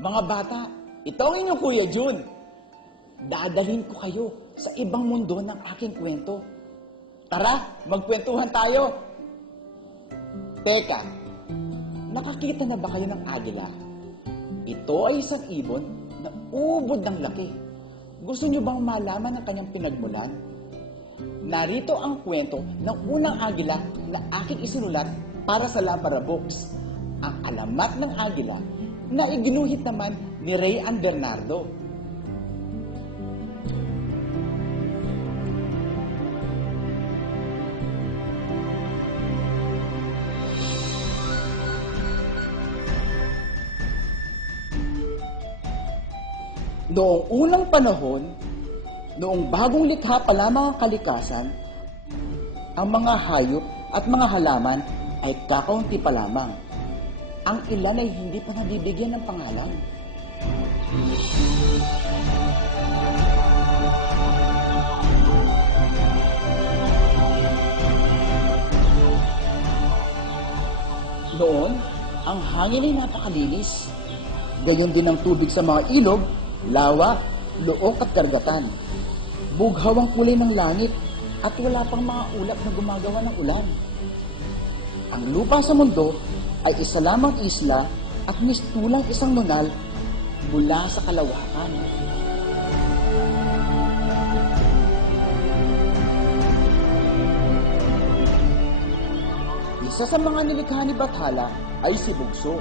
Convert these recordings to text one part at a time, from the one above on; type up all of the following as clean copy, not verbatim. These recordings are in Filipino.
Mga bata, ito ang inyong Kuya Jun. Dadalhin ko kayo sa ibang mundo ng aking kwento. Tara, magkwentuhan tayo. Teka, nakakita na ba kayo ng agila? Ito ay isang ibon na ubod ng laki. Gusto nyo bang malaman ang kanyang pinagmulan? Narito ang kwento ng unang agila na aking isinulat para sa Labara Books. Ang alamat ng agila na iginuhit naman ni Ray Ann Bernardo. Noong unang panahon, noong bagong likha pa lamang ang kalikasan, ang mga hayop at mga halaman ay kakaunti pa lamang. Ang ilan ay hindi pa nabibigyan ng pangalan. Noon, ang hangin ay napakalinis. Gayon din ang tubig sa mga ilog, lawa, look at karagatan. Bughaw ang kulay ng langit at wala pang mga ulap na gumagawa ng ulan. Ang lupa sa mundo ay isa lamang isla at mistulang isang nunal mula sa kalawakan. Isa sa mga nilikha ni Bathala ay si Bugso.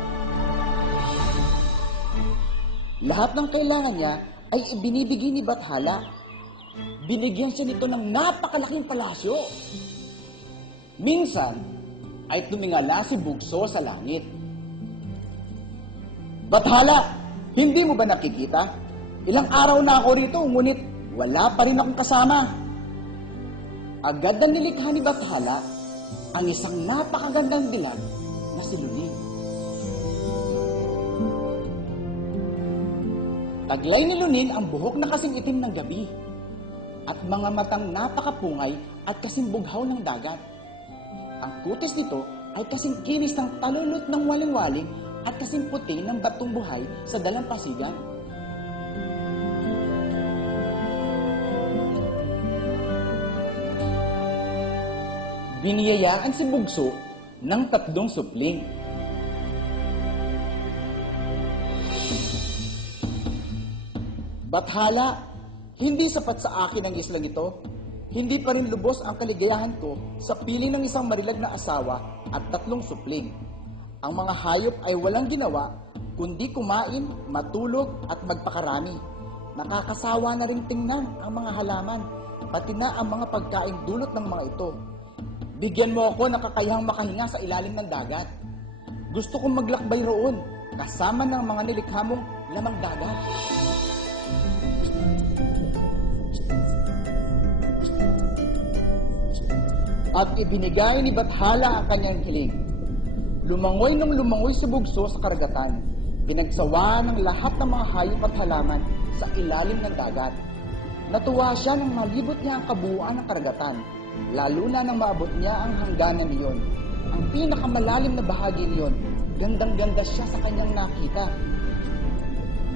Lahat ng kailangan niya ay ibinibigay ni Bathala. Binigyan siya nito ng napakalaking palasyo. Minsan ay tumingala si Bugso sa langit. Bathala, hindi mo ba nakikita? Ilang araw na ako rito, ngunit wala pa rin akong kasama. Agad na nilikha ni Bathala ang isang napakagandang dilag na si Luling. Taglay ni Lunin ang buhok na kasing itim ng gabi at mga matang napakapungay at kasing bughaw ng dagat. Ang kutis nito ay kasing kinis ng talulot ng waling-waling at kasing puti ng batong buhay sa dalampasigan. Biniyayaan si Bugso ng 3 supling. Bathala, hindi sapat sa akin ang islang ito. Hindi pa rin lubos ang kaligayahan ko sa piling ng isang marilag na asawa at 3 supling. Ang mga hayop ay walang ginawa kundi kumain, matulog at magpakarami. Nakakasawa na ring tingnan ang mga halaman, pati na ang mga pagkain dulot ng mga ito. Bigyan mo ako ng kakayahang makahinga sa ilalim ng dagat. Gusto kong maglakbay roon, kasama ng mga nilikha mong lamang dagat. At ibinigay ni Bathala ang kanyang hiling. Lumangoy ng lumangoy si Bugso sa karagatan. Pinagsawa ng lahat ng mga hayop at halaman sa ilalim ng dagat. Natuwa siya nang malibot niya ang kabuuan ng karagatan, lalo na nang maabot niya ang hangganan niyon. Ang pinakamalalim na bahagi niyon, gandang-ganda siya sa kanyang nakita.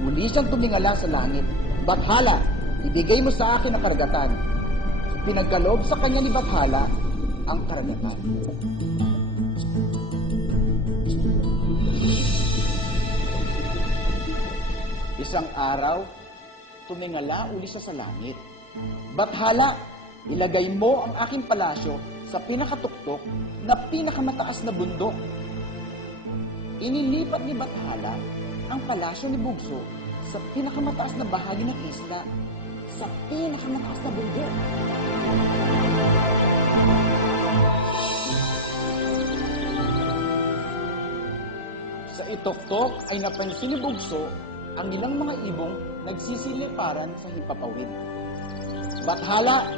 Muli siyang tumingala sa langit. Bathala, ibigay mo sa akin ang karagatan. Pinagkaloob sa kanya ni Bathala ang karagatan. Isang araw, tumingala uli siya sa langit. Bathala, ilagay mo ang aking palasyo sa pinakatuktok na pinakamataas na bundok. Inilipat ni Bathala ang palasyo ni Bugso sa pinakamataas na bahagi ng isla, sa pinakamataas na bundok. Sa ituktok ay napansin ni Bugso ang ilang mga ibong nagsisiliparan sa himpapawid. Bathala,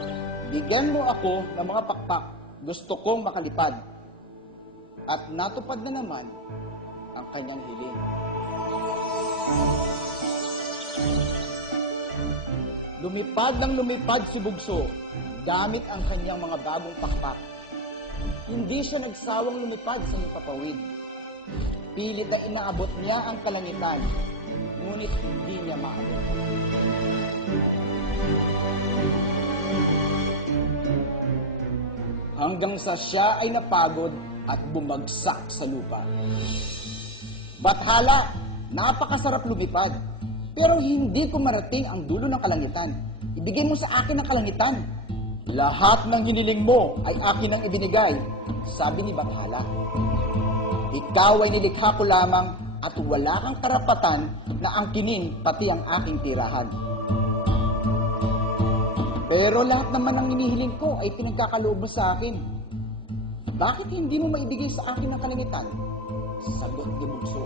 bigyan mo ako ng mga pakpak. Gusto kong makalipad. At natupad na naman ang kanyang hiling. Lumipad ng lumipad si Bugso gamit ang kanyang mga bagong pakpak. Hindi siya nagsawang lumipad sa himpapawid. Pilit na inaabot niya ang kalangitan. ngunit hindi niya maabot. Hanggang sa siya ay napagod at bumagsak sa lupa. Bathala, napakasarap lumipad, pero hindi ko marating ang dulo ng kalangitan. Ibigay mo sa akin ang kalangitan. Lahat ng hiniling mo ay akin ang ibinigay, sabi ni Bathala. Ikaw ay nilikha ko lamang at wala kang karapatan na angkinin pati ang aking tirahan. Pero lahat naman ng hinihiling ko ay pinagkakaloob mo sa akin. Bakit hindi mo maibigay sa akin ang kalangitan? Sagot ni Bugso.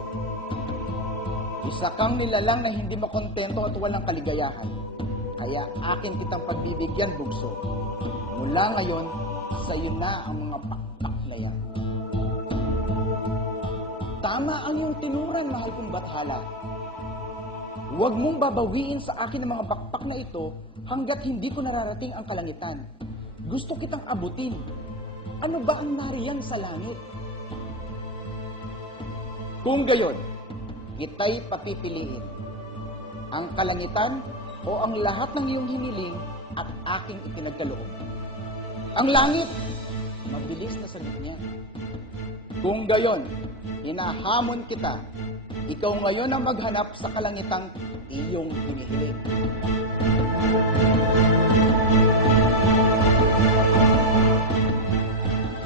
Isa kang nilalang na hindi makontento at walang kaligayahan. Kaya akin kitang pagbibigyan, Bugso. Mula ngayon, sa iyo na ang mga pakpak na yan. Tama ang iyong tinuran, mahal kong Bathala. Huwag mong babawiin sa akin ang mga pakpak na ito hanggat hindi ko nararating ang kalangitan. Gusto kitang abutin. Ano ba ang nariyan sa langit? Kung gayon, kita'y papipiliin. Ang kalangitan o ang lahat ng iyong hiniling at aking ipinagkaloob. Ang langit, mabilis na sagot niya. Kung gayon, hinahamon kita. Ikaw ngayon ang maghanap sa kalangitang iyong hinihiling.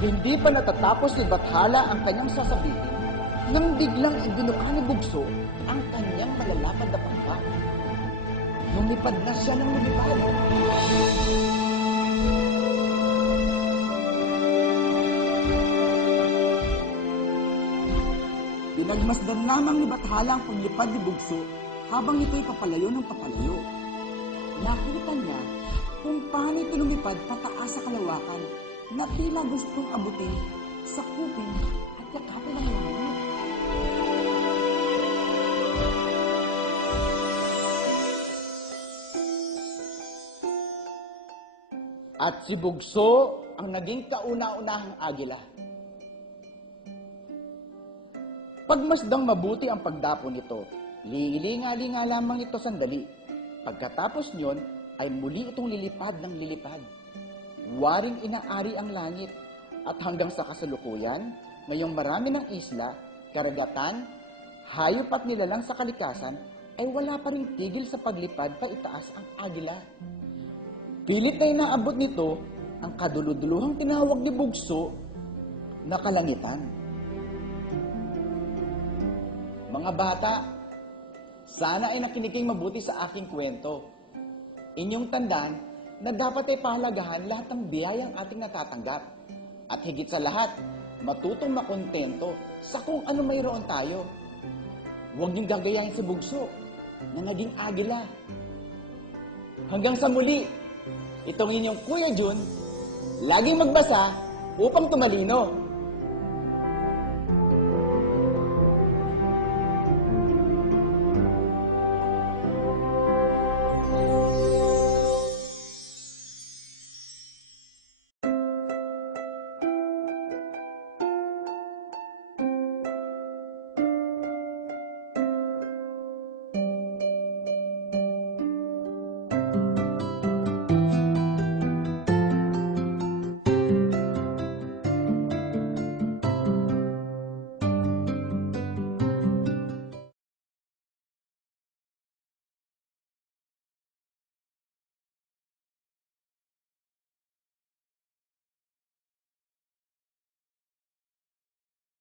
Hindi pa natatapos ni Bathala ang kanyang sasabihin nang biglang ibinuka ni Bugso ang kanyang malalapad na pakpak. Lumipad na siya ng lumipad. Pinagmasdan lamang ni Bathala ang paglipad ni Bugso habang ito'y papalayo ng papalayo. Nakita niya kung paano ito lumipad pataas sa kalawakan na tila gustong abutin, sakupin at yakapin ng langit. At si Bugso ang naging kauna-unahang agila. Pagmasdang mabuti ang pagdapo nito, lilinga-linga lamang ito sandali. Pagkatapos niyon, ay muli itong lilipad ng lilipad. Waring inaari ang langit, at hanggang sa kasalukuyan, ngayong marami ng isla, karagatan, hayop at nilalang sa kalikasan, ay wala pa ring tigil sa paglipad pa itaas ang agila. Pilit na inaabot nito ang kaduluduluhang tinawag ni Bugso na kalangitan. Mga bata, sana ay nakinig mabuti sa aking kwento. Inyong tandaan na dapat ay pahalagahan lahat ng biyayang ating natatanggap. At higit sa lahat, matutong makontento sa kung ano mayroon tayo. Huwag niyong gagayahin si Bugso na naging agila. Hanggang sa muli, itong inyong Kuya Jun, laging magbasa upang tumalino.